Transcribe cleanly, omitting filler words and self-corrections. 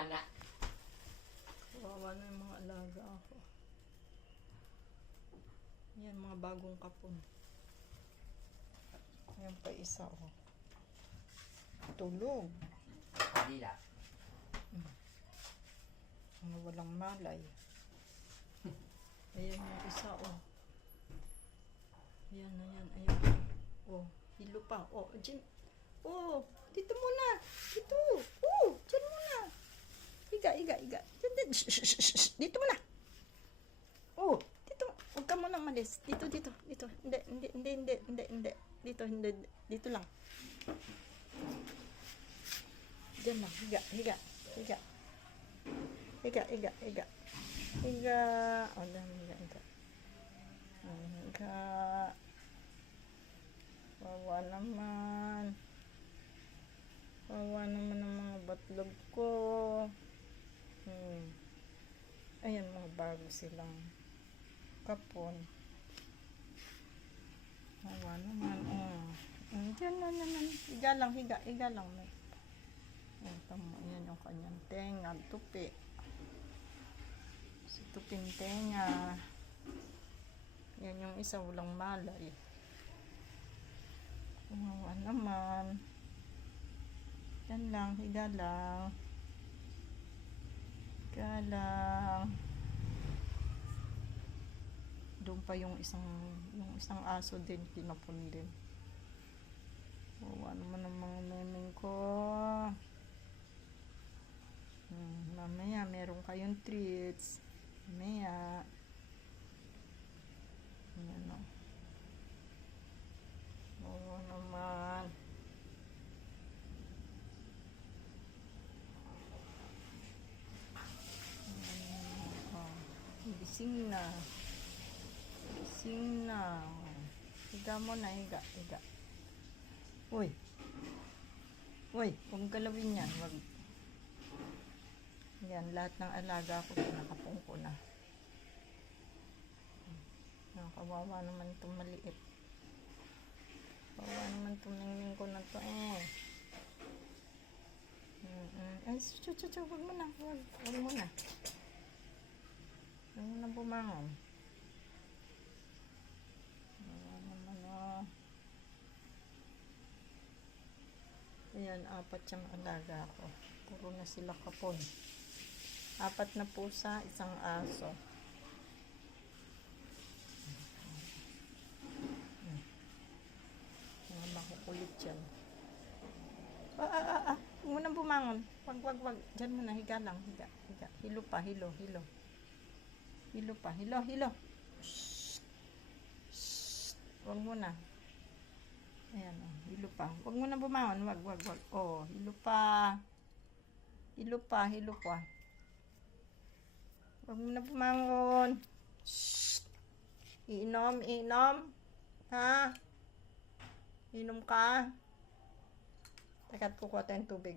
Wala. Kawawa na yung mga alaga ako. Yan, mga bagong kapon. Ayan pa isa, oh. Tulog. Dila. Mga walang malay. Ayan yung isa, oh. Ayan, ayan, ayan. Oh, hilo pa. Oh, dyan. Oh, dito muna. Dito. Oh, dyan muna. Higa, higa, higa. Dyan, dito muna. Oh, dito. Huwag ka muna malis. Dito, dito, dito. Hindi, hindi, hindi, hindi, hindi, hindi. Dito, hindi, dito lang. Diyan lang. Higa, higa, higa. Higa, higa, higa. Higa. O, dyan, higa, higa. Higa. Wawa naman. Wawa naman ang mga batlog ko. Ayan, mga bago silang kapon. Wawa naman. Diyan na naman. Higa lang, higa, higa lang. Ayan yung kanyang tenga, tupi. Si tuping tenga. Yan yung isa, walang malay. Wawa naman. Yan lang, higa lang. Higa lang. Doon pa yung isang aso din, kinapon din. Wawa naman ang mga memeng ko. Mamaya, meron kayong treats. Mamaya. Ayan o. Oo naman. Gising na. Gising na. Higa mo na, higa, higa. Uy. Uy, huwag galawin yan. Wag. Yan, lahat ng alaga ko pinakapong ko na. Kawawa naman itong maliit. Kawawa naman itong ningning ko na ito eh. Ay, huwag mo na. Huwag mo na. Huwag mo na bumangon. Kawawa naman oh. Ayan, 4 yung alaga ko. Puro na sila kapon. 4 na pusa, 1 aso. Mga makukulit yan. Huwag mo nang bumangon. Wag. Diyan mo na, higa lang. Higa, higa. Hilo pa, hilo. Hilo pa, hilo. Shhh. Shhh. Huwag mo na. Ayan, oh, hilo pa. Huwag mo na bumangon. Wag. Oh, hilo pa. Hilo pa. Huwag mo na bumangon. Shhh. Inom. Ha? Inom ka? Teka, kukuha tayong tubig.